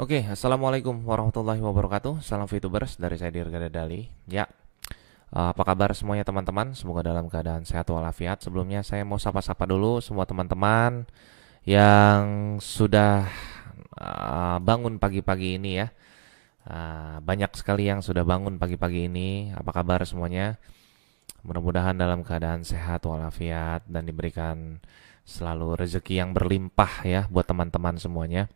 Oke, assalamualaikum warahmatullahi wabarakatuh. Salam VTubers dari saya Dirga Dali. Ya, apa kabar semuanya teman-teman? Semoga dalam keadaan sehat walafiat. Sebelumnya saya mau sapa-sapa dulu semua teman-teman yang sudah bangun pagi-pagi ini ya. Banyak sekali yang sudah bangun pagi-pagi ini. Apa kabar semuanya? Mudah-mudahan dalam keadaan sehat walafiat dan diberikan selalu rezeki yang berlimpah ya buat teman-teman semuanya.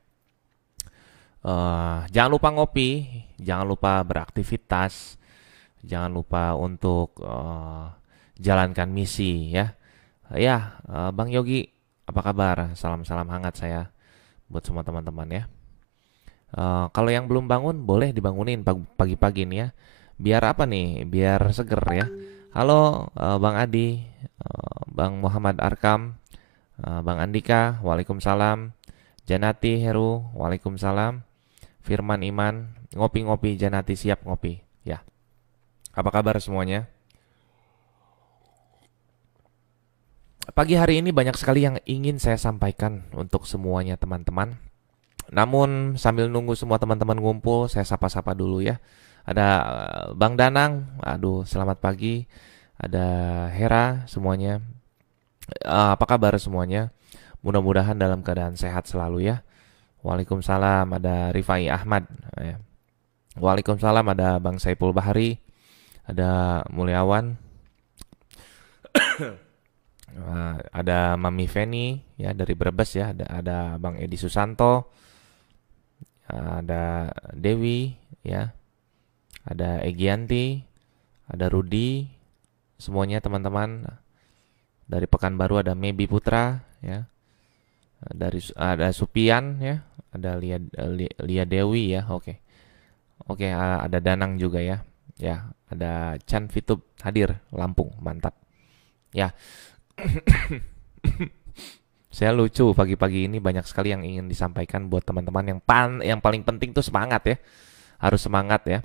Jangan lupa ngopi, jangan lupa beraktivitas, jangan lupa untuk jalankan misi ya. Bang Yogi, apa kabar? Salam-salam hangat saya buat semua teman-teman ya. Kalau yang belum bangun, boleh dibangunin pagi-pagi nih ya. Biar apa nih? Biar seger ya. Halo, Bang Adi, Bang Muhammad Arkam, Bang Andika, Waalaikumsalam. Janati Heru, Waalaikumsalam. Firman Iman, ngopi-ngopi Janati siap ngopi. Ya, apa kabar semuanya? Pagi hari ini banyak sekali yang ingin saya sampaikan untuk semuanya teman-teman. Namun sambil nunggu semua teman-teman ngumpul, saya sapa-sapa dulu ya. Ada Bang Danang, aduh selamat pagi. Ada Hera semuanya. Apa kabar semuanya? Mudah-mudahan dalam keadaan sehat selalu ya. Waalaikumsalam, ada Rifai Ahmad ya. Waalaikumsalam, ada Bang Saipul Bahari, ada Mulyawan, ada Mami Feni ya dari Brebes ya, ada Bang Edi Susanto, ada Dewi ya, ada Egianti, ada Rudi, semuanya teman-teman. Dari Pekanbaru ada Mebi Putra ya, ada Supian ya, ada Lia Dewi ya, oke. Oke, ada Danang juga ya. Ya, ada Chan Fitub hadir Lampung, mantap. Ya, saya lucu pagi-pagi ini banyak sekali yang ingin disampaikan buat teman-teman yang paling penting tuh semangat ya. Harus semangat ya.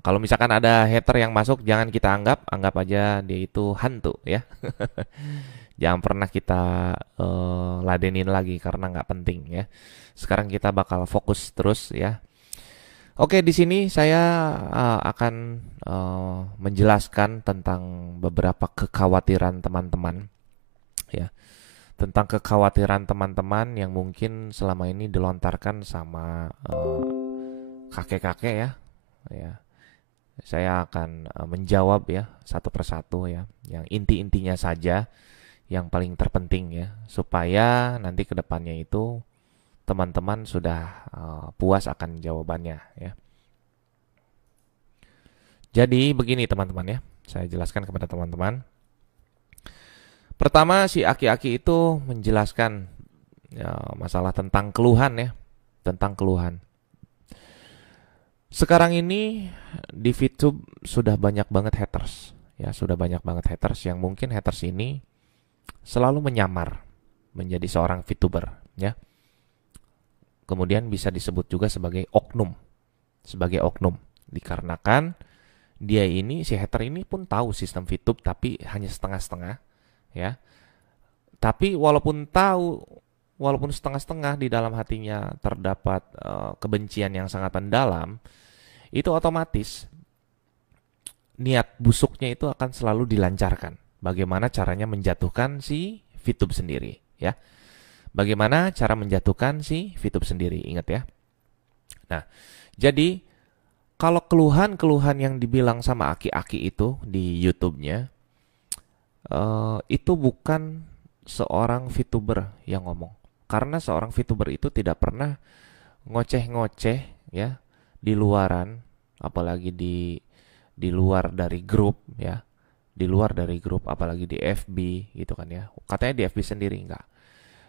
Kalau misalkan ada hater yang masuk, jangan kita anggap aja dia itu hantu ya. Jangan pernah kita ladenin lagi karena nggak penting ya. Sekarang kita bakal fokus terus ya. Oke, di sini saya akan menjelaskan tentang beberapa kekhawatiran teman-teman ya, tentang kekhawatiran teman-teman yang mungkin selama ini dilontarkan sama kakek-kakek ya. Ya, saya akan menjawab ya satu persatu ya, yang inti-intinya saja, yang paling terpenting ya, supaya nanti kedepannya itu teman-teman sudah puas akan jawabannya ya. Jadi begini teman-teman ya, saya jelaskan kepada teman-teman. Pertama si aki-aki itu menjelaskan ya, masalah tentang keluhan ya, tentang keluhan. Sekarang ini di VTube sudah banyak banget haters ya, sudah banyak banget haters yang mungkin haters ini selalu menyamar menjadi seorang VTuber ya. Kemudian bisa disebut juga sebagai oknum, dikarenakan dia ini, si hater ini pun tahu sistem VTube tapi hanya setengah-setengah ya. Tapi walaupun setengah-setengah, di dalam hatinya terdapat kebencian yang sangat mendalam, itu otomatis niat busuknya itu akan selalu dilancarkan. Bagaimana caranya menjatuhkan si VTube sendiri ya. Bagaimana cara menjatuhkan si VTube sendiri, ingat ya. Nah, jadi kalau keluhan-keluhan yang dibilang sama aki-aki itu di YouTube-nya, itu bukan seorang VTuber yang ngomong. Karena seorang VTuber itu tidak pernah ngoceh-ngoceh ya di luaran, apalagi di luar dari grup ya. Di luar dari grup, apalagi di FB gitu kan ya. Katanya di FB sendiri enggak.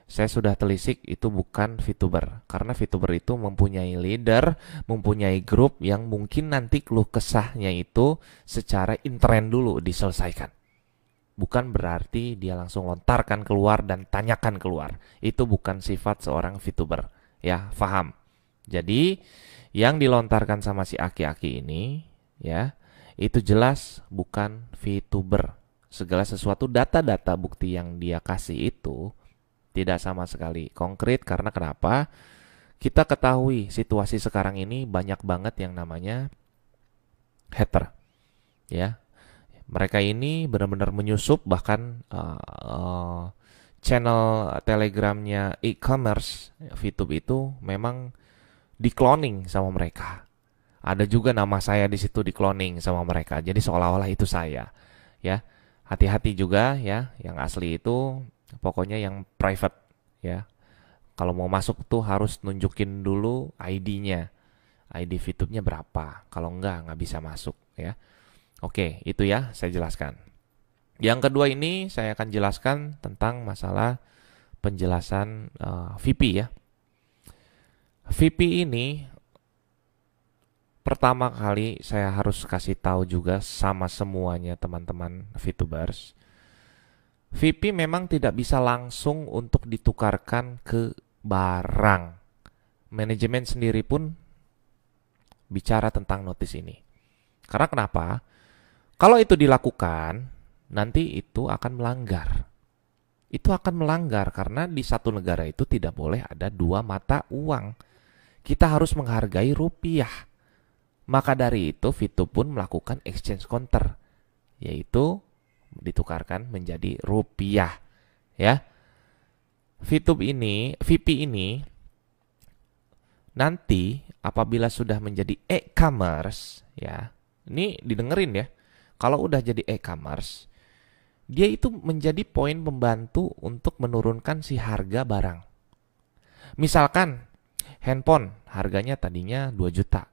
Saya sudah telisik, itu bukan VTuber. Karena VTuber itu mempunyai leader, mempunyai grup yang mungkin nanti keluh kesahnya itu secara intern dulu diselesaikan. Bukan berarti dia langsung lontarkan keluar dan tanyakan keluar. Itu bukan sifat seorang VTuber. Ya, paham. Jadi, yang dilontarkan sama si aki-aki ini, ya, itu jelas bukan VTuber. Segala sesuatu data-data bukti yang dia kasih itu tidak sama sekali konkret. Karena kenapa? kita ketahui situasi sekarang ini banyak banget yang namanya hater, ya. Mereka ini benar-benar menyusup, bahkan channel Telegramnya e-commerce VTube itu memang di-cloning sama mereka. Ada juga nama saya di situ di-cloning sama mereka. Jadi seolah-olah itu saya, ya. Hati-hati juga ya, yang asli itu pokoknya yang private, ya. Kalau mau masuk tuh harus nunjukin dulu ID-nya. ID VTube-nya berapa. Kalau nggak bisa masuk, ya. Oke, itu ya saya jelaskan. Yang kedua ini saya akan jelaskan tentang masalah penjelasan VP ya. VP ini pertama kali saya harus kasih tahu juga sama semuanya teman-teman VTubers. VP memang tidak bisa langsung untuk ditukarkan ke barang. Manajemen sendiri pun bicara tentang notice ini. Karena kenapa? Kalau itu dilakukan, nanti itu akan melanggar. Itu akan melanggar karena di satu negara itu tidak boleh ada dua mata uang. Kita harus menghargai rupiah. Maka dari itu VTube pun melakukan exchange counter, yaitu ditukarkan menjadi rupiah, ya. VTube ini, VP ini nanti apabila sudah menjadi e-commerce, ya. Ini didengerin ya. Kalau udah jadi e-commerce, dia itu menjadi poin pembantu untuk menurunkan si harga barang. Misalkan handphone harganya tadinya 2 juta.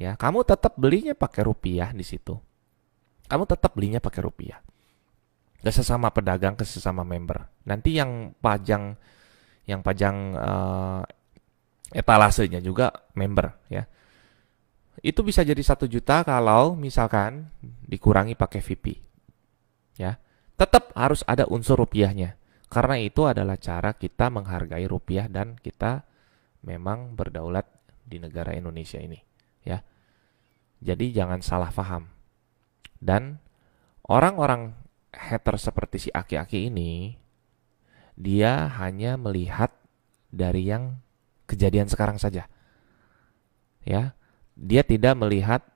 Ya, kamu tetap belinya pakai rupiah di situ. Kamu tetap belinya pakai rupiah. Ke sesama pedagang, ke sesama member. Nanti yang pajang etalasenya juga member, ya. Itu bisa jadi 1 juta kalau misalkan dikurangi pakai VP. Ya. Tetap harus ada unsur rupiahnya. Karena itu adalah cara kita menghargai rupiah dan kita memang berdaulat di negara Indonesia ini, ya. Jadi jangan salah paham. Dan orang-orang hater seperti si aki-aki ini, dia hanya melihat dari yang kejadian sekarang saja. Ya. Dia tidak melihat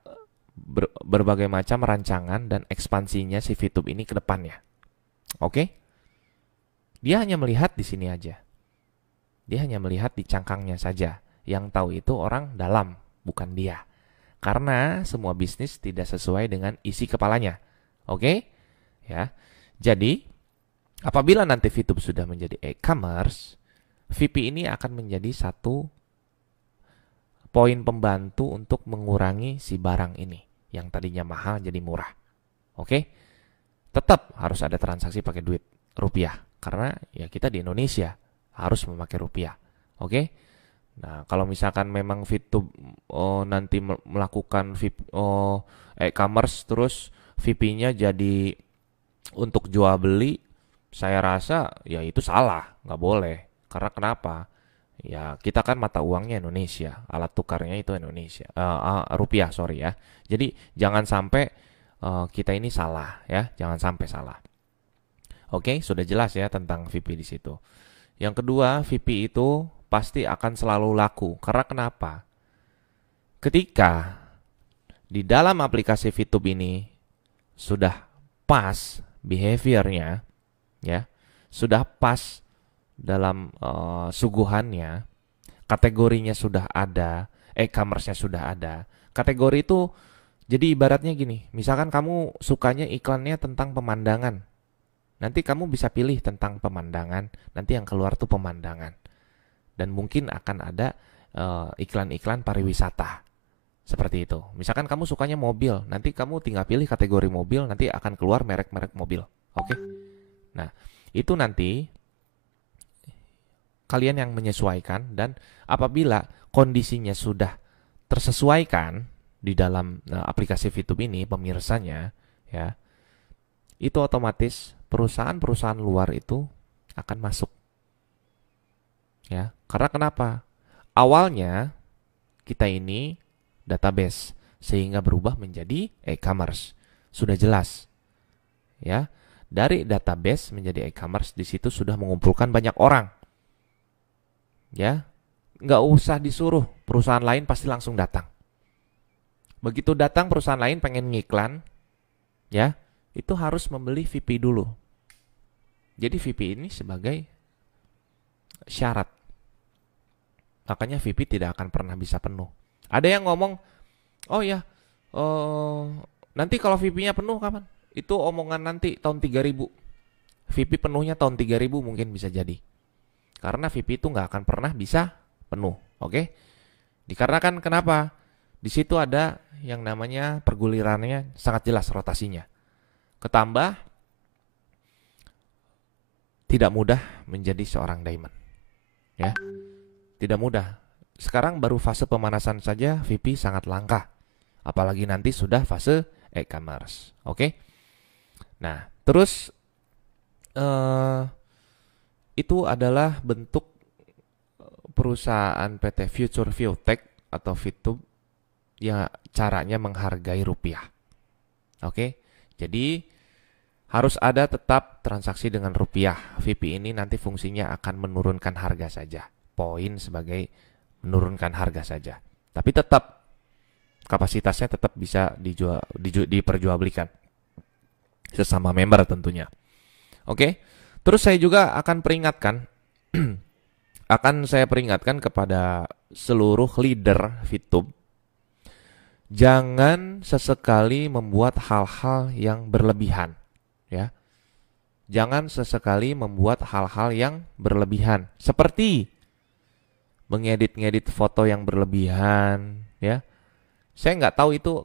berbagai macam rancangan dan ekspansinya si VTube ini ke depannya. Oke? Dia hanya melihat di sini aja. Dia hanya melihat di cangkangnya saja. Yang tahu itu orang dalam, bukan dia. Karena semua bisnis tidak sesuai dengan isi kepalanya. Oke? Ya. Jadi, apabila nanti VTube sudah menjadi e-commerce, VP ini akan menjadi satu poin pembantu untuk mengurangi si barang ini yang tadinya mahal jadi murah. Oke? Tetap harus ada transaksi pakai duit rupiah karena ya kita di Indonesia harus memakai rupiah. Oke? Nah, kalau misalkan memang VTube nanti melakukan e-commerce terus VP-nya jadi untuk jual beli, saya rasa ya itu salah, nggak boleh. Karena kenapa? Ya kita kan mata uangnya Indonesia, alat tukarnya itu Indonesia, rupiah sorry ya. Jadi jangan sampai kita ini salah ya, jangan sampai salah. Oke, sudah jelas ya tentang VP di situ. Yang kedua, VP itu pasti akan selalu laku. Karena kenapa? Ketika di dalam aplikasi VTube ini sudah pas behaviornya, ya, sudah pas dalam suguhannya, kategorinya sudah ada, e-commerce-nya sudah ada. Kategori itu jadi ibaratnya gini, misalkan kamu sukanya iklannya tentang pemandangan. Nanti kamu bisa pilih tentang pemandangan, nanti yang keluar tuh pemandangan. Dan mungkin akan ada iklan-iklan pariwisata. Seperti itu. Misalkan kamu sukanya mobil, nanti kamu tinggal pilih kategori mobil, nanti akan keluar merek-merek mobil. Oke? Nah, itu nanti kalian yang menyesuaikan, dan apabila kondisinya sudah tersesuaikan di dalam aplikasi VTube ini, pemirsanya, ya, itu otomatis perusahaan-perusahaan luar itu akan masuk. Ya, karena kenapa? Awalnya kita ini database sehingga berubah menjadi e-commerce. Sudah jelas. Ya, dari database menjadi e-commerce, di situ sudah mengumpulkan banyak orang. Ya. nggak usah disuruh, perusahaan lain pasti langsung datang. Begitu datang perusahaan lain pengen ngiklan, ya, itu harus membeli VP dulu. Jadi VP ini sebagai syarat. Makanya VP tidak akan pernah bisa penuh. Ada yang ngomong, oh ya, nanti kalau VP-nya penuh kapan? Itu omongan nanti tahun 3000. VP penuhnya tahun 3000 mungkin bisa jadi. Karena VP itu nggak akan pernah bisa penuh, oke? Dikarenakan kenapa? Di situ ada yang namanya pergulirannya sangat jelas rotasinya. Ketambah tidak mudah menjadi seorang diamond, ya. Tidak mudah. Sekarang baru fase pemanasan saja VP sangat langka. Apalagi nanti sudah fase e-commerce. Oke. Nah, terus itu adalah bentuk perusahaan PT Future Biotech atau Vitub ya caranya menghargai rupiah. Oke. Jadi harus ada tetap transaksi dengan rupiah. VP ini nanti fungsinya akan menurunkan harga saja. Poin sebagai menurunkan harga saja. Tapi tetap kapasitasnya tetap bisa diperjualbelikan sesama member tentunya. Oke. Terus saya juga akan peringatkan kepada seluruh leader VTube, jangan sesekali membuat hal-hal yang berlebihan, ya. Jangan sesekali membuat hal-hal yang berlebihan, seperti mengedit-ngedit foto yang berlebihan, ya. Saya nggak tahu itu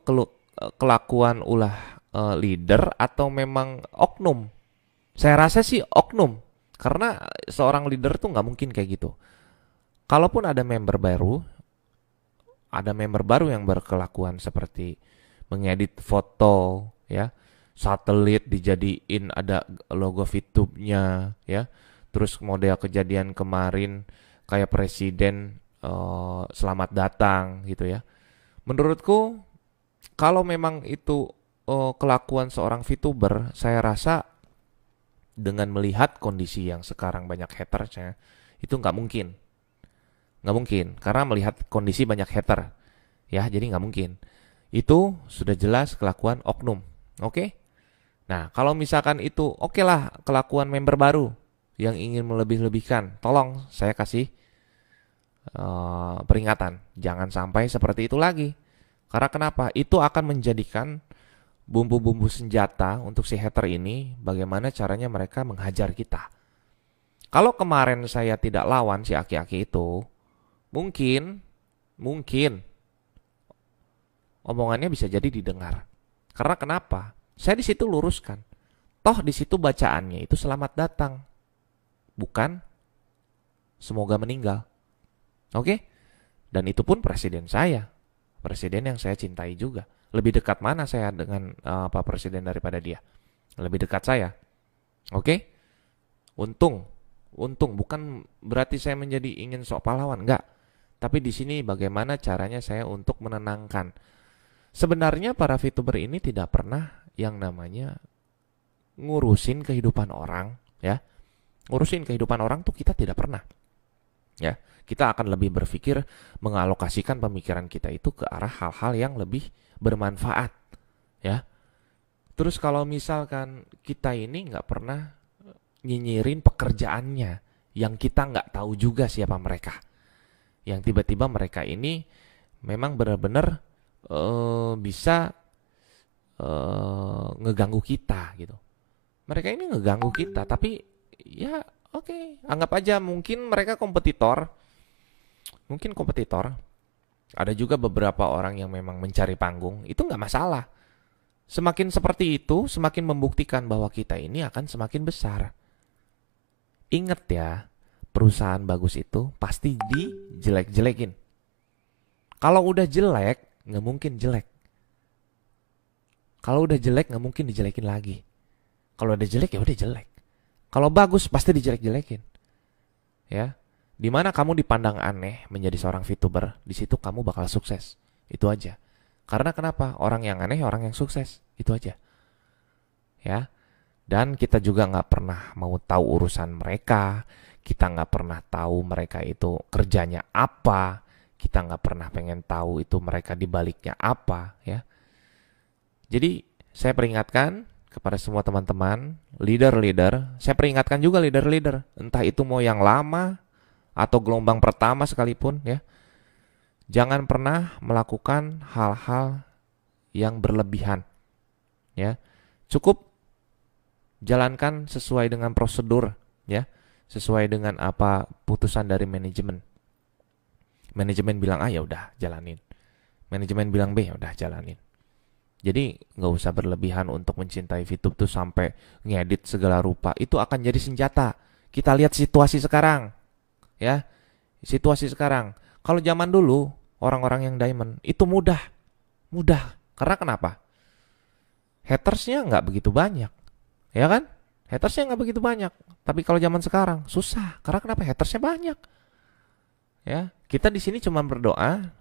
kelakuan ulah leader atau memang oknum. Saya rasa sih oknum, karena seorang leader tuh nggak mungkin kayak gitu. Kalaupun ada member baru yang berkelakuan seperti mengedit foto, ya, satelit dijadiin ada logo VTube-nya, ya. Terus model kejadian kemarin kayak presiden selamat datang gitu ya. Menurutku kalau memang itu kelakuan seorang VTuber, saya rasa dengan melihat kondisi yang sekarang banyak hatersnya, itu nggak mungkin. Nggak mungkin, karena melihat kondisi banyak hater, ya, jadi nggak mungkin. Itu sudah jelas kelakuan oknum, oke? Nah, kalau misalkan itu oke lah kelakuan member baru yang ingin melebih-lebihkan, tolong saya kasih peringatan, jangan sampai seperti itu lagi. Karena kenapa? Itu akan menjadikan bumbu-bumbu senjata untuk si hater ini, bagaimana caranya mereka menghajar kita. Kalau kemarin saya tidak lawan si aki-aki itu, mungkin omongannya bisa jadi didengar. Karena kenapa? Saya di situ luruskan. Toh di situ bacaannya itu selamat datang, bukan semoga meninggal. Oke? Dan itu pun presiden saya. Presiden yang saya cintai juga. Lebih dekat mana saya dengan Pak Presiden daripada dia? Lebih dekat saya. Oke? Untung bukan berarti saya menjadi ingin sok pahlawan, enggak. Tapi di sini bagaimana caranya saya untuk menenangkan. Sebenarnya para VTuber ini tidak pernah yang namanya ngurusin kehidupan orang, ya. Ngurusin kehidupan orang tuh kita tidak pernah. Ya, kita akan lebih berpikir mengalokasikan pemikiran kita itu ke arah hal-hal yang lebih bermanfaat, ya. Terus kalau misalkan kita ini nggak pernah nyinyirin pekerjaannya, yang kita nggak tahu juga siapa mereka, yang tiba-tiba mereka ini memang benar-benar bisa ngeganggu kita gitu. Mereka ini ngeganggu kita, tapi ya oke, anggap aja mungkin mereka kompetitor. Mungkin kompetitor. Ada juga beberapa orang yang memang mencari panggung, itu nggak masalah. Semakin seperti itu, semakin membuktikan bahwa kita ini akan semakin besar. Ingat ya, perusahaan bagus itu pasti dijelek-jelekin. Kalau udah jelek, nggak mungkin jelek. Kalau udah jelek, nggak mungkin dijelekin lagi. Kalau udah jelek, ya udah jelek. Kalau bagus, pasti dijelek-jelekin. Ya, dimana kamu dipandang aneh menjadi seorang VTuber, di situ kamu bakal sukses. Itu aja. Karena kenapa? Orang yang aneh, orang yang sukses. Itu aja. Ya. Dan kita juga nggak pernah mau tahu urusan mereka. kita nggak pernah tahu mereka itu kerjanya apa, kita nggak pernah pengen tahu itu mereka di baliknya apa, ya. Jadi saya peringatkan kepada semua teman-teman, leader-leader, saya peringatkan juga leader-leader, entah itu mau yang lama atau gelombang pertama sekalipun, ya. Jangan pernah melakukan hal-hal yang berlebihan, ya. Cukup jalankan sesuai dengan prosedur, ya. Sesuai dengan apa putusan dari manajemen. Manajemen bilang A, ya udah jalanin. Manajemen bilang B, ya udah jalanin. Jadi nggak usah berlebihan untuk mencintai VTube tuh sampai ngedit segala rupa. Itu akan jadi senjata. Kita lihat situasi sekarang, ya. Situasi sekarang. Kalau zaman dulu orang-orang yang diamond itu mudah. Karena kenapa? Hatersnya nggak begitu banyak, ya kan? Hatersnya nggak begitu banyak. Tapi kalau zaman sekarang susah. Karena kenapa? Hatersnya banyak. Ya, kita di sini cuma berdoa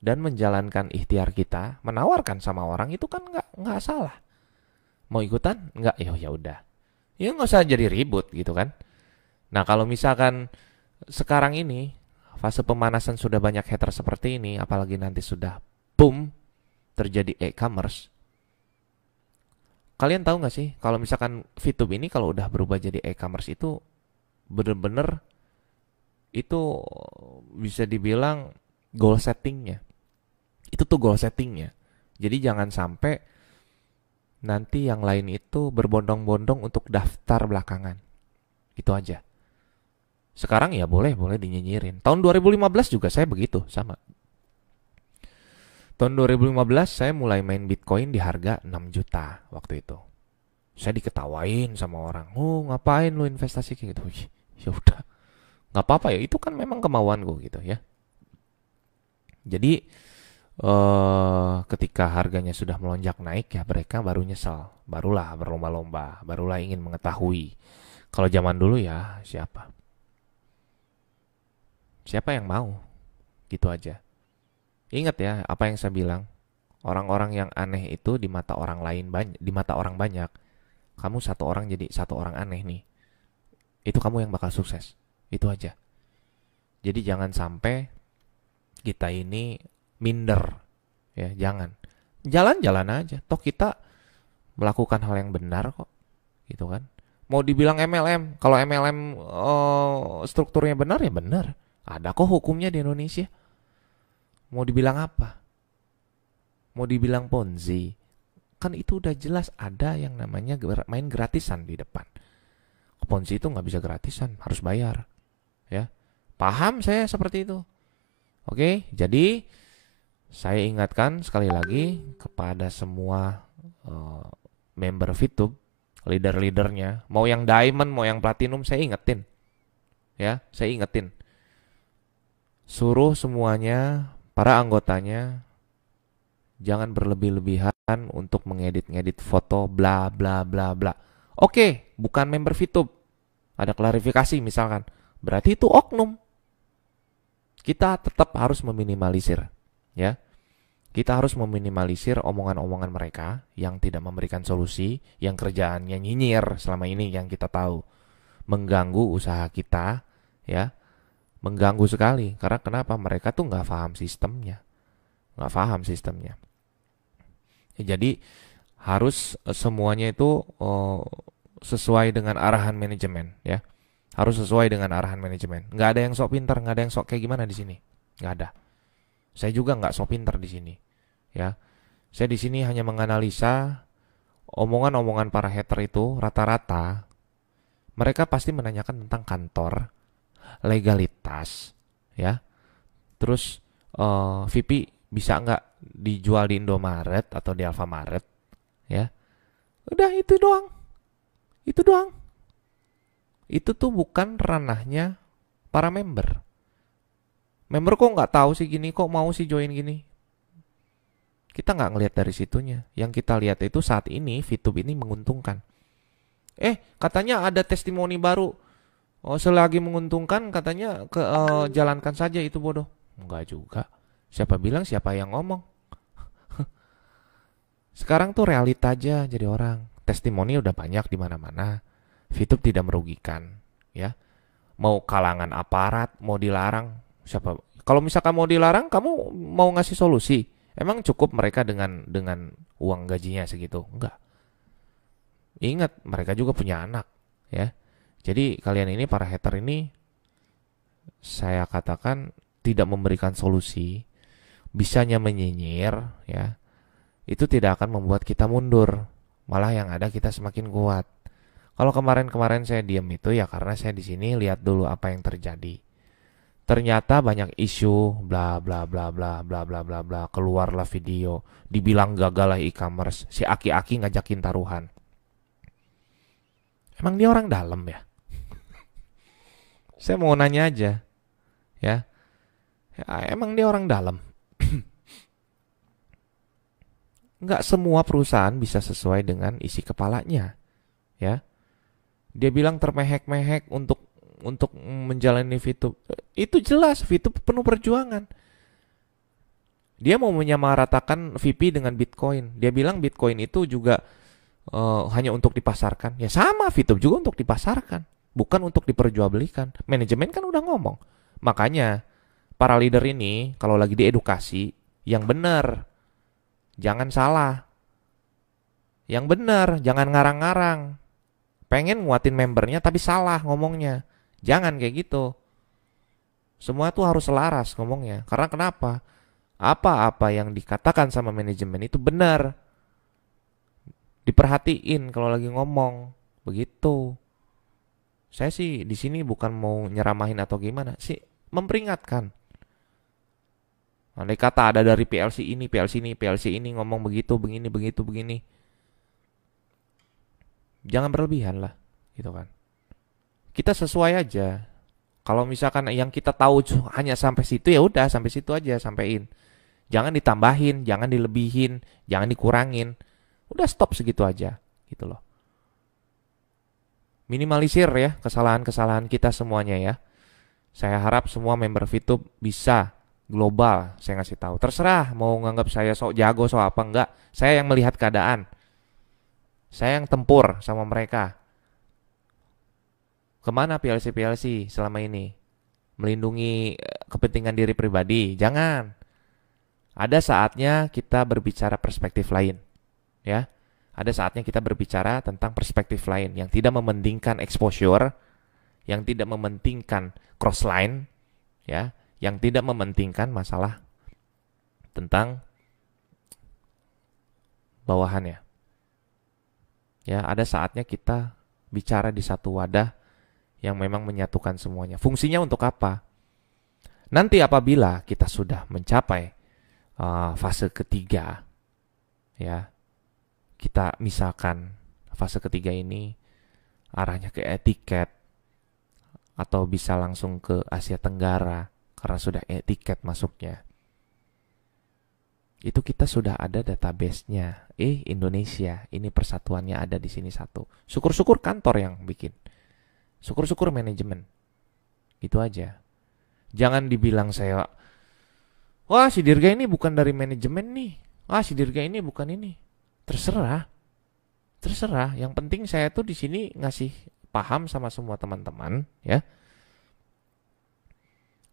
dan menjalankan ikhtiar kita, menawarkan sama orang itu kan nggak salah. Mau ikutan? Nggak, ya udah. Ya nggak usah jadi ribut gitu kan. Nah kalau misalkan sekarang ini fase pemanasan sudah banyak hater seperti ini, apalagi nanti sudah boom terjadi e-commerce. Kalian tahu nggak sih kalau misalkan VTube ini kalau udah berubah jadi e-commerce itu bener-bener itu bisa dibilang goal settingnya. Itu tuh goal settingnya. Jadi jangan sampai nanti yang lain itu berbondong-bondong untuk daftar belakangan. Itu aja. Sekarang ya boleh dinyinyirin. Tahun 2015 juga saya begitu, sama. Tahun 2015 saya mulai main Bitcoin di harga 6 juta waktu itu. Saya diketawain sama orang. "Oh, ngapain lu investasi kayak gitu?" Ya udah. Nggak apa-apa ya, itu kan memang kemauan gue gitu ya. Jadi ketika harganya sudah melonjak naik ya mereka baru nyesel, barulah berlomba-lomba, barulah ingin mengetahui. Kalau zaman dulu ya siapa yang mau, gitu aja. Ingat ya apa yang saya bilang, orang-orang yang aneh itu di mata orang lain banyak, di mata orang banyak. Kamu satu orang jadi satu orang aneh nih, itu kamu yang bakal sukses. Itu aja. Jadi jangan sampai kita ini minder, ya jangan. Jalan-jalan aja. Toh kita melakukan hal yang benar kok, gitu kan. Mau dibilang MLM, kalau MLM strukturnya benar ya benar. Ada kok hukumnya di Indonesia. Mau dibilang apa? Mau dibilang Ponzi, kan itu udah jelas ada yang namanya main gratisan di depan. Ponzi itu nggak bisa gratisan, harus bayar. Ya, paham saya seperti itu. Oke, jadi saya ingatkan sekali lagi kepada semua member VTube, leader-leadernya, mau yang diamond, mau yang platinum, saya ingetin. Ya, saya ingetin. Suruh semuanya, para anggotanya, jangan berlebih-lebihan untuk mengedit-ngedit foto bla bla bla bla. Oke, bukan member VTube. Ada klarifikasi misalkan. Berarti itu oknum. Kita tetap harus meminimalisir, ya. Kita harus meminimalisir omongan-omongan mereka yang tidak memberikan solusi, yang kerjaannya nyinyir selama ini yang kita tahu. Mengganggu usaha kita, ya. Mengganggu sekali. Karena kenapa? Mereka tuh nggak paham sistemnya. Ya, jadi harus semuanya itu sesuai dengan arahan manajemen, ya. Harus sesuai dengan arahan manajemen. Nggak ada yang sok pintar, nggak ada yang sok kayak gimana di sini. Nggak ada. Saya juga nggak sok pintar di sini, ya. Saya di sini hanya menganalisa omongan-omongan para hater itu rata-rata. Mereka pasti menanyakan tentang kantor, legalitas, ya. Terus VP bisa nggak dijual di Indomaret atau di Alfamaret, ya. Udah itu doang. Itu tuh bukan ranahnya para member. Member kok nggak tahu sih gini, kok mau sih join gini. Kita nggak ngelihat dari situnya. Yang kita lihat itu saat ini VTube ini menguntungkan. Katanya ada testimoni baru. Selagi menguntungkan katanya jalankan saja, itu bodoh. Enggak juga. Siapa bilang, siapa yang ngomong? Sekarang tuh realita aja jadi orang. Testimoni udah banyak di mana-mana. VTube tidak merugikan, ya. Mau kalangan aparat, mau dilarang, siapa? Kalau misalkan mau dilarang, kamu mau ngasih solusi? Emang cukup mereka dengan uang gajinya segitu? Enggak. Ingat, mereka juga punya anak, ya. Jadi kalian ini para hater ini saya katakan tidak memberikan solusi, bisanya menyinyir, ya. Itu tidak akan membuat kita mundur. Malah yang ada kita semakin kuat. Kalau kemarin-kemarin saya diam itu ya karena saya di sini lihat dulu apa yang terjadi. Ternyata banyak isu bla bla bla bla bla bla bla bla, keluarlah video dibilang gagal lah e-commerce, si aki-aki ngajakin taruhan. Emang dia orang dalam ya? Saya mau nanya aja, ya. Emang dia orang dalam? Nggak semua perusahaan bisa sesuai dengan isi kepalanya, ya. Dia bilang termehek-mehek untuk menjalani VTube. Itu jelas VTube penuh perjuangan. Dia mau menyamaratakan VP dengan Bitcoin. Dia bilang Bitcoin itu juga hanya untuk dipasarkan. Ya sama, VTube juga untuk dipasarkan, bukan untuk diperjualbelikan. Manajemen kan udah ngomong. Makanya para leader ini kalau lagi diedukasi yang benar, jangan salah. Yang benar, jangan ngarang-ngarang. Pengen nguatin membernya tapi salah ngomongnya. Jangan kayak gitu. Semua tuh harus selaras ngomongnya. Karena kenapa? Apa-apa yang dikatakan sama manajemen itu benar. Diperhatiin kalau lagi ngomong. Begitu. Saya sih di sini bukan mau nyeramahin atau gimana sih, memperingatkan. Andai kata ada dari PLC ini, PLC ini ngomong begitu, begini, begitu, begini. Jangan berlebihan lah, gitu kan. Kita sesuai aja. Kalau misalkan yang kita tahu hanya sampai situ ya udah sampai situ aja sampein. Jangan ditambahin, jangan dilebihin, jangan dikurangin. Udah stop segitu aja, gitu loh. Minimalisir ya kesalahan-kesalahan kita semuanya ya. Saya harap semua member VTube bisa global, saya ngasih tahu. Terserah mau nganggap saya sok jago sok apa enggak. Saya yang melihat keadaan. Saya yang tempur sama mereka. Kemana PLC selama ini? Melindungi kepentingan diri pribadi? Jangan. Ada saatnya kita berbicara perspektif lain. Ya. Ada saatnya kita berbicara tentang perspektif lain yang tidak mementingkan exposure, yang tidak mementingkan crossline, ya, yang tidak mementingkan masalah tentang bawahannya. Ya, ada saatnya kita bicara di satu wadah yang memang menyatukan semuanya. Fungsinya untuk apa? Nanti apabila kita sudah mencapai fase ketiga, ya, kita misalkan fase ketiga ini arahnya ke etiket atau bisa langsung ke Asia Tenggara karena sudah etiket masuknya. Itu kita sudah ada database-nya. Indonesia, ini persatuannya ada di sini satu. Syukur-syukur kantor yang bikin. Syukur-syukur manajemen. Gitu aja. Jangan dibilang saya, wah si Dirga ini bukan dari manajemen nih. Wah si Dirga ini bukan ini. Terserah. Yang penting saya tuh di sini ngasih paham sama semua teman-teman, ya.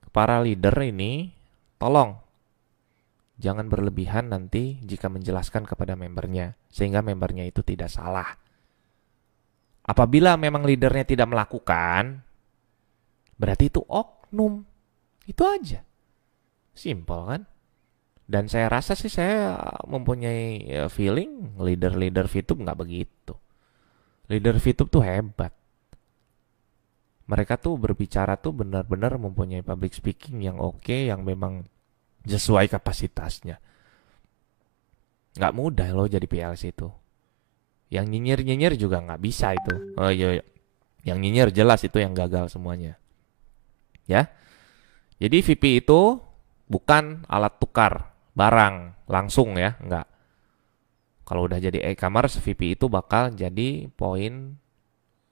Para leader ini tolong jangan berlebihan nanti jika menjelaskan kepada membernya sehingga membernya itu tidak salah. Apabila memang leadernya tidak melakukan, berarti itu oknum. Itu aja. Simpel kan? Dan saya rasa sih saya mempunyai feeling leader-leader VTube nggak begitu. Leader VTube tuh hebat. Mereka tuh berbicara tuh benar-benar mempunyai public speaking yang oke, yang memang sesuai kapasitasnya. Nggak mudah loh jadi PLC itu. Yang nyinyir-nyinyir juga nggak bisa itu. Oh iya. Yang nyinyir jelas itu yang gagal semuanya. Ya. Jadi VP itu bukan alat tukar barang langsung ya, enggak. Kalau udah jadi e-commerce, VP itu bakal jadi poin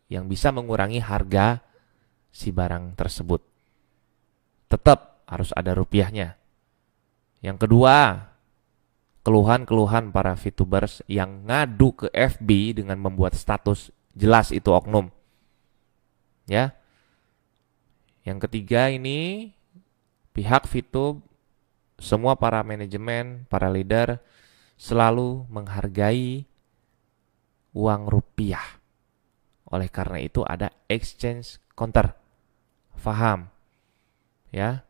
yang bisa mengurangi harga si barang tersebut. Tetap harus ada rupiahnya. Yang kedua, keluhan-keluhan para VTubers yang ngadu ke FB dengan membuat status jelas itu oknum. Ya. Yang ketiga ini pihak VTube, semua para manajemen, para leader selalu menghargai uang rupiah. Oleh karena itu ada exchange counter. Faham? Ya.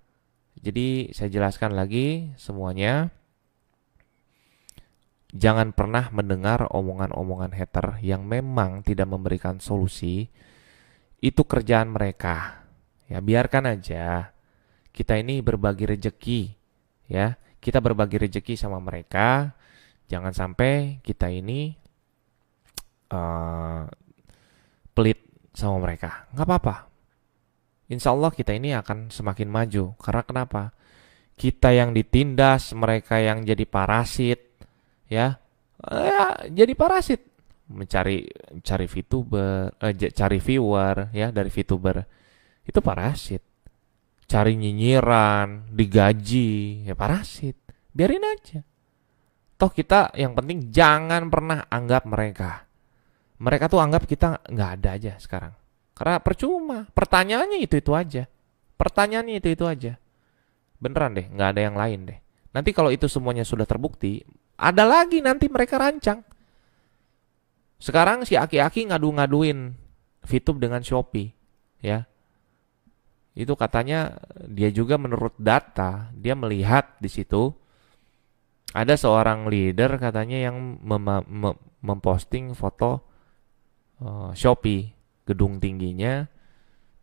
Jadi saya jelaskan lagi semuanya. Jangan pernah mendengar omongan-omongan hater yang memang tidak memberikan solusi. Itu kerjaan mereka. Ya, biarkan aja. Kita ini berbagi rejeki, ya. Kita berbagi rejeki sama mereka. Jangan sampai kita ini pelit sama mereka. Nggak apa-apa. Insya Allah kita ini akan semakin maju. Karena kenapa? Kita yang ditindas, mereka yang jadi parasit, ya, jadi parasit. Cari VTuber, cari viewer, ya, dari VTuber. Itu parasit. Cari nyinyiran, digaji, ya parasit. Biarin aja. Toh kita yang penting jangan pernah anggap mereka. Mereka tuh anggap kita nggak ada aja sekarang. Karena percuma. Pertanyaannya itu aja. Pertanyaannya itu aja. Beneran deh, nggak ada yang lain deh. Nanti kalau itu semuanya sudah terbukti, ada lagi nanti mereka rancang. Sekarang si Aki-Aki ngadu-ngaduin VTube dengan Shopee, ya. Itu katanya dia juga menurut data, dia melihat di situ ada seorang leader katanya yang memposting foto Shopee, gedung tingginya,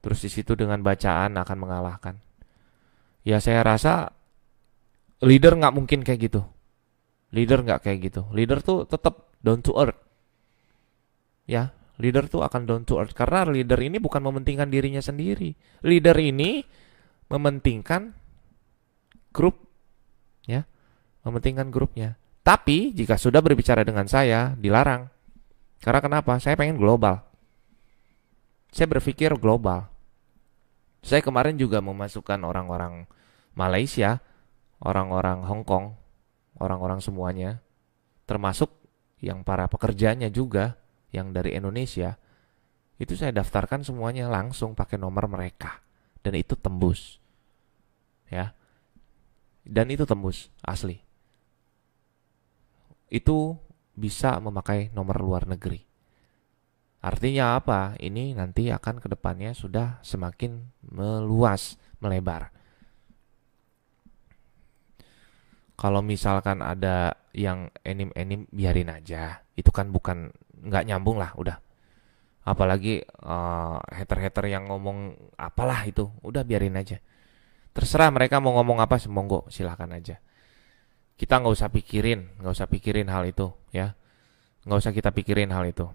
terus di situ dengan bacaan akan mengalahkan. Ya saya rasa leader nggak mungkin kayak gitu. Leader nggak kayak gitu. Leader tuh tetap down to earth. Ya, leader tuh akan down to earth karena leader ini bukan mementingkan dirinya sendiri. Leader ini mementingkan grup, ya, mementingkan grupnya. Tapi jika sudah berbicara dengan saya, dilarang. Karena kenapa? Saya pengen global. Saya berpikir global. Saya kemarin juga memasukkan orang-orang Malaysia, orang-orang Hong Kong, orang-orang semuanya, termasuk yang para pekerjanya juga, yang dari Indonesia, itu saya daftarkan semuanya langsung pakai nomor mereka. Dan itu tembus. Ya. Dan itu tembus, asli. Itu bisa memakai nomor luar negeri. Artinya apa? Ini nanti akan kedepannya sudah semakin meluas, melebar. Kalau misalkan ada yang enim-enim, biarin aja. Itu kan bukan, nggak nyambung lah, udah. Apalagi hater-hater yang ngomong apalah itu, udah biarin aja. Terserah mereka mau ngomong apa, monggo, silahkan aja. Kita nggak usah pikirin hal itu, ya. Nggak usah kita pikirin hal itu.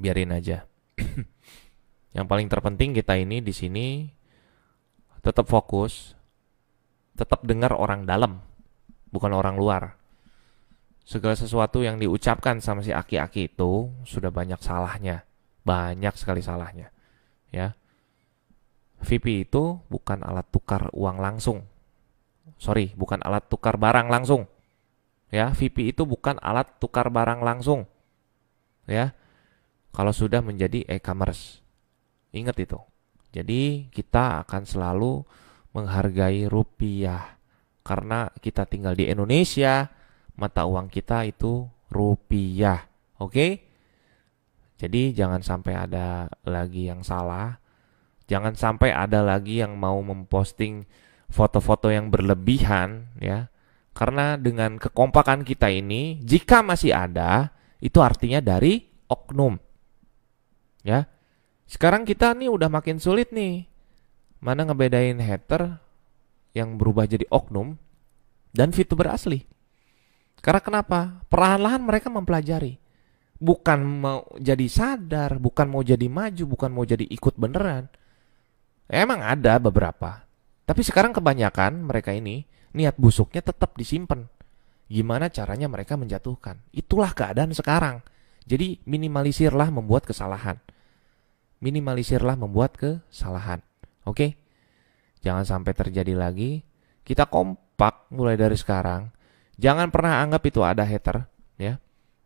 Biarin aja. Yang paling terpenting kita ini di sini tetap fokus, tetap dengar orang dalam, bukan orang luar. Segala sesuatu yang diucapkan sama si Aki-Aki itu sudah banyak salahnya, banyak sekali salahnya, ya. VP itu bukan alat tukar uang langsung. Sorry, bukan alat tukar barang langsung. Ya, VP itu bukan alat tukar barang langsung. Ya. Kalau sudah menjadi e-commerce. Ingat itu. Jadi kita akan selalu menghargai rupiah. Karena kita tinggal di Indonesia, mata uang kita itu rupiah. Oke? Jadi jangan sampai ada lagi yang salah. Jangan sampai ada lagi yang mau memposting foto-foto yang berlebihan, ya. Karena dengan kekompakan kita ini, jika masih ada, itu artinya dari oknum. Ya. Sekarang kita nih udah makin sulit nih. Mana ngebedain hater yang berubah jadi oknum dan VTuber asli. Karena kenapa? Perlahan-lahan mereka mempelajari. Bukan mau jadi sadar, bukan mau jadi maju, bukan mau jadi ikut beneran. Emang ada beberapa. Tapi sekarang kebanyakan mereka ini niat busuknya tetap disimpan. Gimana caranya mereka menjatuhkan? Itulah keadaan sekarang. Jadi minimalisirlah membuat kesalahan. Minimalisirlah membuat kesalahan. Oke? Jangan sampai terjadi lagi. Kita kompak mulai dari sekarang. Jangan pernah anggap itu ada hater, ya.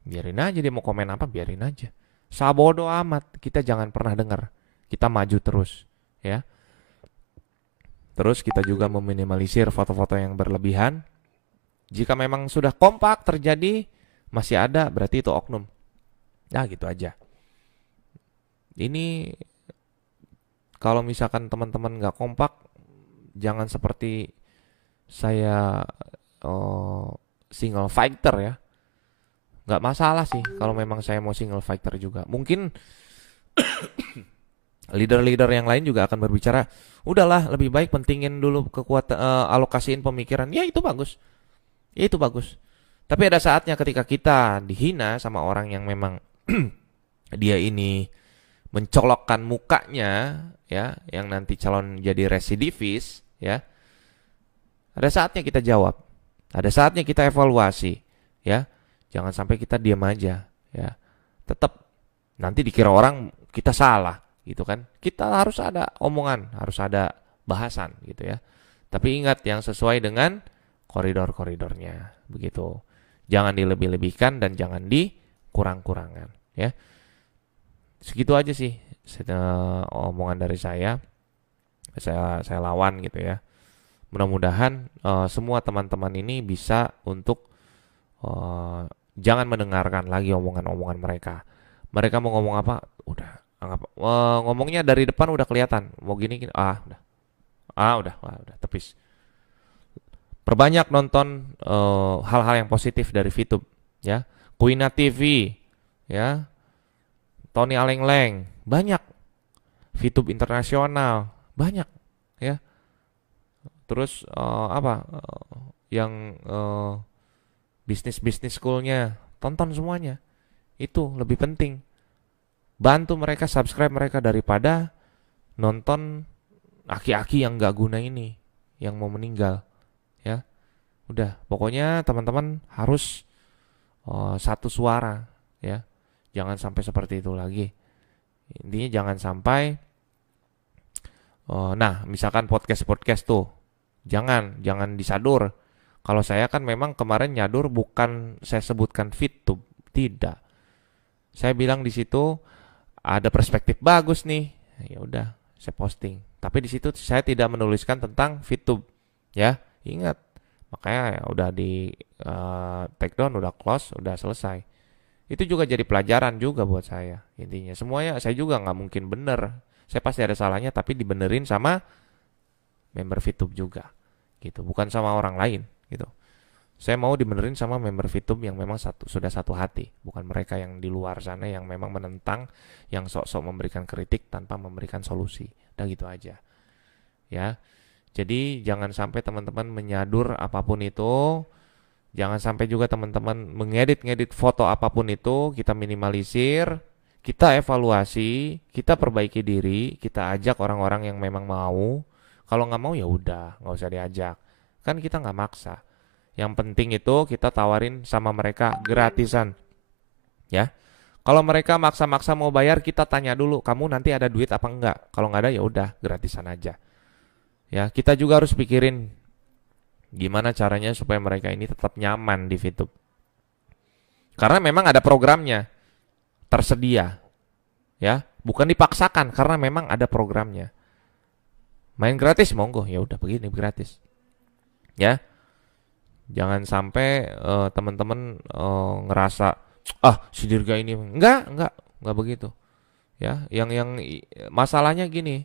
Biarin aja dia mau komen apa, biarin aja. Sabodo amat, kita jangan pernah dengar. Kita maju terus, ya. Terus kita juga meminimalisir foto-foto yang berlebihan. Jika memang sudah kompak terjadi masih ada, berarti itu oknum. Nah, gitu aja. Ini kalau misalkan teman-teman nggak kompak, jangan seperti saya single fighter ya. Nggak masalah sih kalau memang saya mau single fighter juga. Mungkin leader-leader yang lain juga akan berbicara, udahlah lebih baik pentingin dulu kekuatan, alokasiin pemikiran. Ya itu bagus. Ya itu bagus. Tapi ada saatnya ketika kita dihina sama orang yang memang dia ini mencolokkan mukanya, ya, yang nanti calon jadi residivis, ya. Ada saatnya kita jawab. Ada saatnya kita evaluasi, ya. Jangan sampai kita diam aja, ya. Tetap nanti dikira orang kita salah, gitu kan. Kita harus ada omongan, harus ada bahasan, gitu ya. Tapi ingat yang sesuai dengan koridor-koridornya, begitu. Jangan dilebih-lebihkan dan jangan dikurang-kurangkan, ya. Segitu aja sih omongan dari saya. Saya lawan gitu ya. Mudah-mudahan semua teman-teman ini bisa untuk jangan mendengarkan lagi omongan-omongan mereka. Mereka mau ngomong apa, udah anggap ngomongnya dari depan udah kelihatan. Mau gini, gini udah tepis. Perbanyak nonton hal-hal yang positif dari VTube, ya. Kuina TV, ya. Tony Aleng-Leng, banyak. VTube internasional, banyak, ya. Terus yang bisnis schoolnya, tonton semuanya. Itu lebih penting. Bantu mereka, subscribe mereka daripada nonton aki-aki yang gak guna ini, yang mau meninggal, ya. Udah, pokoknya teman-teman harus satu suara, ya. Jangan sampai seperti itu lagi. Intinya jangan sampai misalkan podcast tuh jangan disadur. Kalau saya kan memang kemarin nyadur bukan saya sebutkan VTube, tidak. Saya bilang di situ ada perspektif bagus nih. Ya udah, saya posting. Tapi di situ saya tidak menuliskan tentang VTube, ya. Ingat. Makanya ya udah di take down, udah close, udah selesai. Itu juga jadi pelajaran juga buat saya. Intinya semuanya saya juga nggak mungkin bener. Saya pasti ada salahnya, tapi dibenerin sama member VTube juga, gitu. Bukan sama orang lain, gitu. Saya mau dibenerin sama member VTube yang memang sudah satu hati, bukan mereka yang di luar sana yang memang menentang, yang sok-sok memberikan kritik tanpa memberikan solusi. Udah gitu aja, ya. Jadi jangan sampai teman-teman menyadur apapun itu. Jangan sampai juga teman-teman mengedit-ngedit foto apapun itu. Kita minimalisir, kita evaluasi, kita perbaiki diri, kita ajak orang-orang yang memang mau. Kalau nggak mau ya udah, nggak usah diajak. Kan kita nggak maksa. Yang penting itu kita tawarin sama mereka gratisan, ya. Kalau mereka maksa-maksa mau bayar, kita tanya dulu, kamu nanti ada duit apa enggak? Kalau nggak ada ya udah, gratisan aja. Ya, kita juga harus pikirin gimana caranya supaya mereka ini tetap nyaman di VTube. Karena memang ada programnya tersedia, ya, bukan dipaksakan karena memang ada programnya. Main gratis monggo, ya udah begini gratis, ya. Jangan sampai teman-teman ngerasa si Dirga ini enggak begitu, ya. Yang masalahnya gini,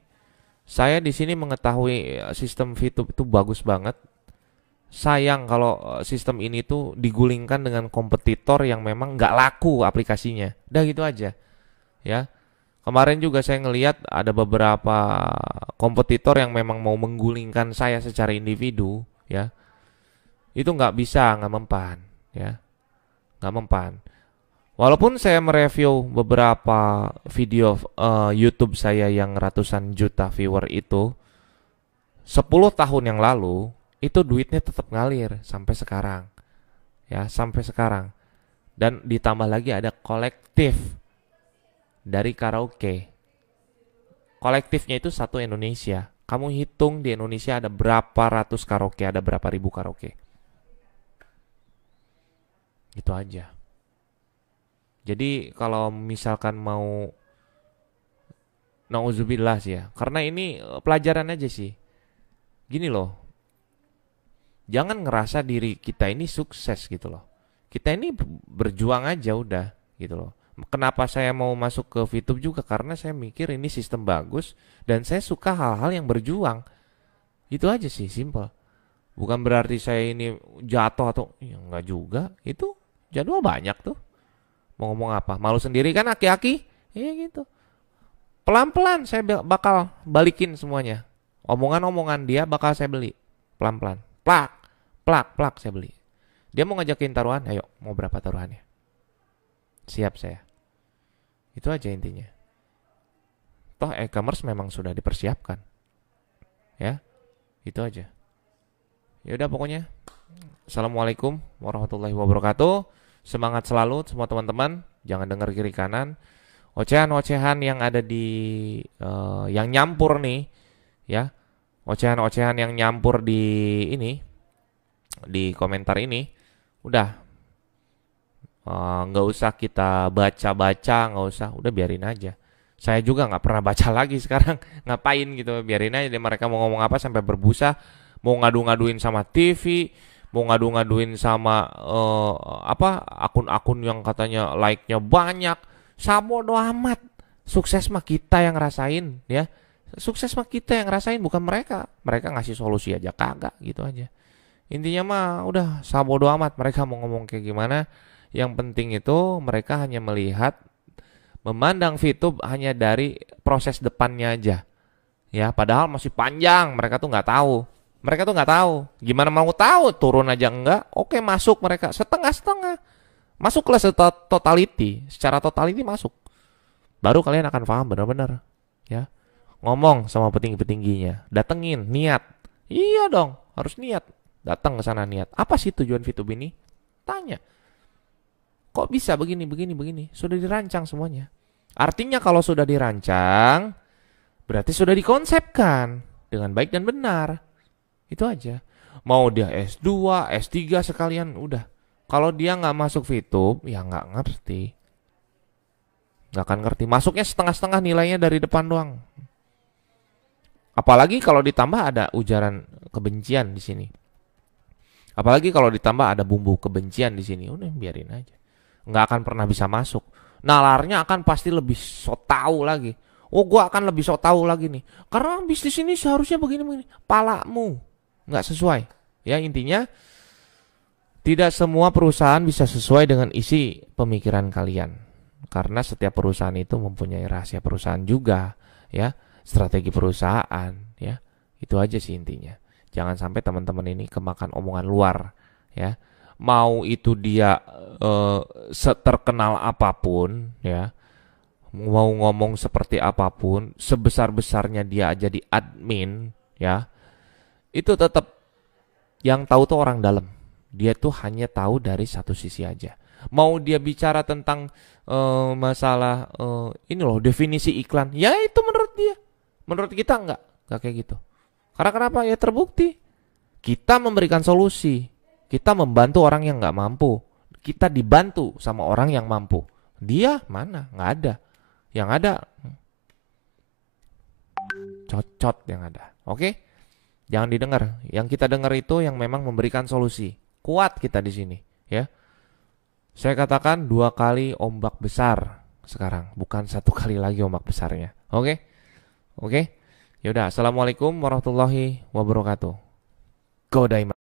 saya di sini mengetahui sistem VTube itu bagus banget. Sayang kalau sistem ini tuh digulingkan dengan kompetitor yang memang nggak laku aplikasinya. Udah gitu aja, ya. Kemarin juga saya ngelihat ada beberapa kompetitor yang memang mau menggulingkan saya secara individu, ya. Itu nggak mempan, ya, nggak mempan. Walaupun saya mereview beberapa video YouTube saya yang ratusan juta viewer itu 10 tahun yang lalu, itu duitnya tetap ngalir sampai sekarang, ya, sampai sekarang. Dan ditambah lagi ada kolektif dari karaoke. Kolektifnya itu satu Indonesia. Kamu hitung di Indonesia ada berapa ratus karaoke, ada berapa ribu karaoke. Itu aja. Jadi kalau misalkan mau nauzubillah sih ya, karena ini pelajaran aja sih. gini loh, jangan ngerasa diri kita ini sukses gitu loh. Kita ini berjuang aja udah gitu loh. Kenapa saya mau masuk ke VTube juga? Karena saya mikir ini sistem bagus dan saya suka hal-hal yang berjuang. Itu aja sih, simple. Bukan berarti saya ini jatuh atau ya enggak juga. Itu jadwal banyak tuh. Mau ngomong apa? Malu sendiri kan aki-aki? Iya gitu. Pelan-pelan saya bakal balikin semuanya. Omongan-omongan dia bakal saya beli. Pelan-pelan. Plak, plak, plak saya beli. Dia mau ngajakin taruhan, ayo mau berapa taruhannya? Siap saya. Itu aja intinya. Toh e-commerce memang sudah dipersiapkan. Ya, itu aja. Ya udah pokoknya. Assalamualaikum warahmatullahi wabarakatuh. Semangat selalu semua teman-teman. Jangan dengar kiri kanan. Ocehan-ocehan yang ada di yang nyampur nih, ya. Ocehan-ocehan yang nyampur di ini, di komentar ini, udah nggak usah kita baca-baca, nggak usah, udah biarin aja. Saya juga nggak pernah baca lagi sekarang. Ngapain gitu, biarin aja deh, mereka mau ngomong apa sampai berbusa, mau ngadu-ngaduin sama TV, mau ngadu-ngaduin sama akun-akun yang katanya like-nya banyak. Sabodo amat. Sukses mah kita yang rasain, ya. Sukses mah kita yang rasain, bukan mereka. Mereka ngasih solusi aja kagak, gitu aja. Intinya mah udah sabodo amat mereka mau ngomong kayak gimana. Yang penting itu mereka hanya melihat, memandang VTube hanya dari proses depannya aja. Ya, padahal masih panjang. Mereka tuh nggak tahu. Mereka tuh nggak tahu. Gimana mau tahu? Turun aja enggak? Oke, masuk mereka setengah-setengah. Masuklah totality, secara totality masuk. Baru kalian akan paham benar-benar, ya. Ngomong sama petinggi-petingginya, datengin, niat. Iya dong, harus niat. Datang ke sana niat. Apa sih tujuan VTube ini? Tanya. Kok bisa begini, begini, begini? Sudah dirancang semuanya. Artinya kalau sudah dirancang, berarti sudah dikonsepkan dengan baik dan benar. Itu aja. Mau dia S2, S3 sekalian, udah. Kalau dia nggak masuk VTube, ya nggak ngerti. Nggak akan ngerti. Masuknya setengah-setengah nilainya dari depan doang. Apalagi kalau ditambah ada ujaran kebencian di sini. Apalagi kalau ditambah ada bumbu kebencian di sini. Udah biarin aja. Nggak akan pernah bisa masuk. Nalarnya akan pasti lebih so tahu lagi. Oh, gua akan lebih so tahu lagi nih. Karena bisnis ini seharusnya begini-begini. Palamu. Nggak sesuai. Ya, intinya tidak semua perusahaan bisa sesuai dengan isi pemikiran kalian. Karena setiap perusahaan itu mempunyai rahasia perusahaan juga, ya, strategi perusahaan, ya. Itu aja sih intinya. Jangan sampai teman-teman ini kemakan omongan luar, ya. Mau itu dia seterkenal apapun, ya. Mau ngomong seperti apapun, sebesar-besarnya dia jadi admin, ya. Itu tetap yang tahu tuh orang dalam. Dia tuh hanya tahu dari satu sisi aja. Mau dia bicara tentang masalah ini loh, definisi iklan, ya itu menurut dia. Menurut kita enggak kayak gitu. Karena kenapa? Ya terbukti. Kita memberikan solusi. Kita membantu orang yang enggak mampu. Kita dibantu sama orang yang mampu. Dia mana? Enggak ada. Yang ada cocot yang ada. Oke? Jangan didengar. Yang kita dengar itu yang memang memberikan solusi. Kuat kita di sini, ya. Saya katakan 2 kali ombak besar sekarang, bukan 1 kali lagi ombak besarnya. Oke? Oke? Yaudah, assalamualaikum warahmatullahi wabarakatuh. Godai.